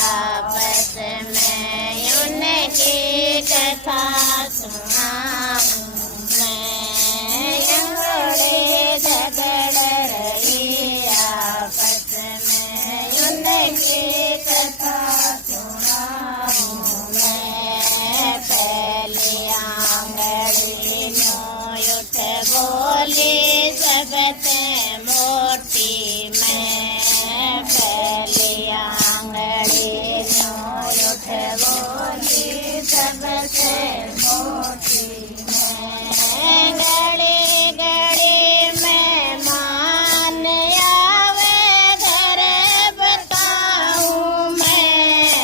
आपस में उनकी कथा सुनाऊं मैं। अंगड़े झगड़ रही आपस में उनकी कथा सुनाऊं मैं। पहली आंगड़ी न्यों उठ बोली सबसे मोटी मैं। पहली आंगड़ी न्यों उठ बोली सबसे मोटी मैं। गली गली में मान आवे घर बताऊं मैं।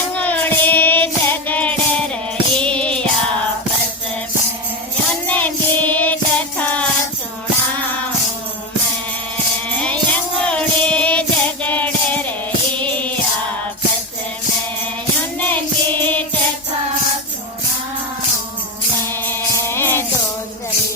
अंगड़ी झगड़ रही आपस में उनकी कथा सुनाऊं मैं। अंगड़ी झगड़ रही आपस में उनकी कथा सुनाऊं मैं। दूसरी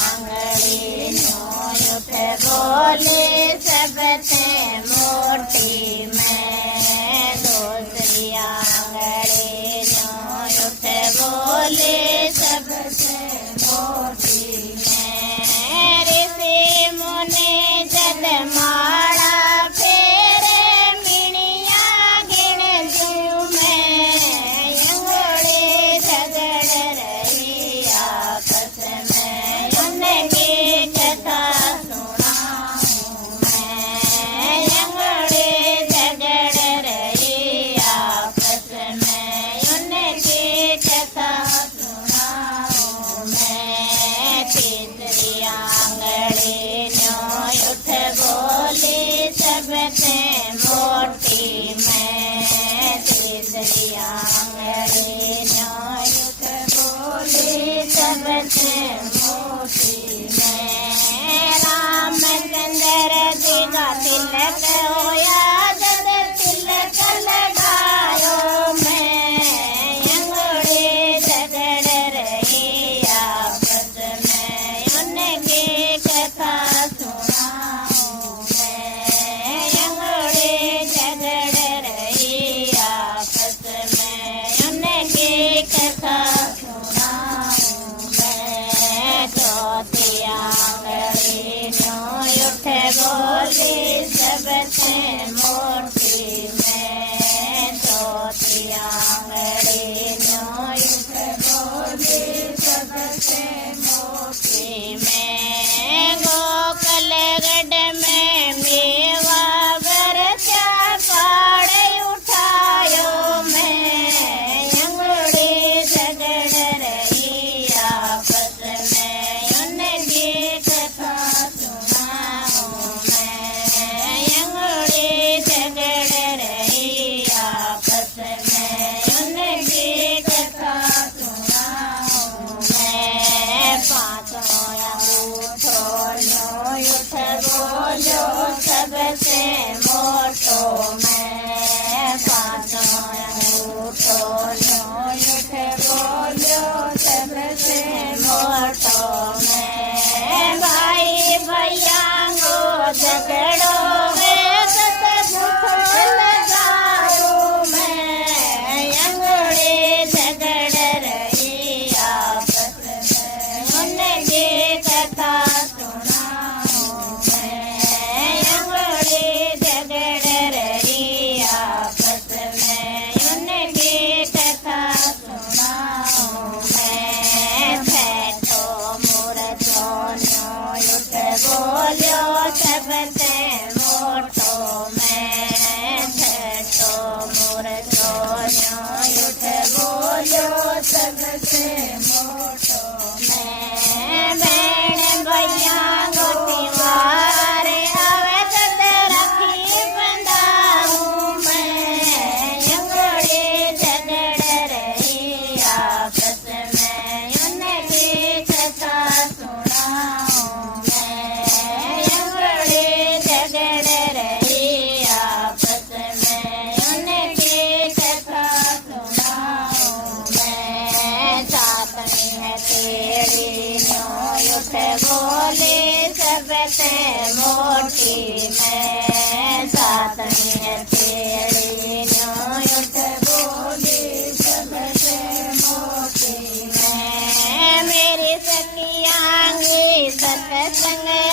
आंगड़ी न्यों उठ बोली सबसे मोटी मैं। दूसरी आंगड़ी न्यों उठ बोली सबसे मोटी मैं। ऋषि मुनि जद माड़ा फेरे मिणिया गिण दूं मैं। अंगड़ी झगड़ रही आपस में उनकी कथा सुनाऊं मैं। अंगड़ी झगड़ रही आपस में उनकी कथा सुनाऊं मैं। तीसरी आंगड़ी न्यों उठ बोली सबसे मोटी मैं। तीसरी आंगड़ी न्यों उठ बोली सबसे मोटी मैं। रामचंद्र जी का तिलक होया जब तिलक लगायो मैं। अंगड़ी झगड़ रही आपस में उनकी कथा सुनाऊं मैं। अंगड़ी झगड़ रही आपस में उनकी कथा सुनाऊं मैं। चौथी आंगड़ी न्यों उठ बोली सबसे मोटी मैं। चौथी आंगड़ी न्यों उठ बोली सबसे मोटी मैं। गोकलगढ़ में मेवा बरसा पाड़ उठायो मैं। अंगड़ी झगड़ रही आपस में उनकी कथा सुनाऊं मैं। अंगड़ी झगड़ रही आपस में उनकी कथा सुनाऊं मैं। पांचों अंगूठों न्यों उठ बोलो सबसे मोटो मैं। पांचों अंगूठों न्यों उठ बोलो सबसे मोटो मैं। भाई भैया गो झगड़ो है सत लगाओ मैं। अंगड़ी झगड़ रही आपस में उनकी कथा सुनाऊं मैं। अंगड़ी झगड़ रही आपस में उनकी कथा सुनाऊं मैं। फैटो मुरझो न्यों उठ बोलो सबसे मोटो मैं। फैटो मुरझो न्यों उठ बोलो सबसे मोटो मैं। बहन भैया गोटी मारे आवे तद रखी बंधाऊं मैं। अंगड़ी झगड़ रही आपस में उनकी कथा सुनाऊं मैं। अंगड़ी झगड़ रही आपस में उनकी कथा सुनाऊं मैं। सातवीं है तेरी न्यों उठ बोली सबसे मोटी मैं। सातवीं है तेरी न्यों सत्संग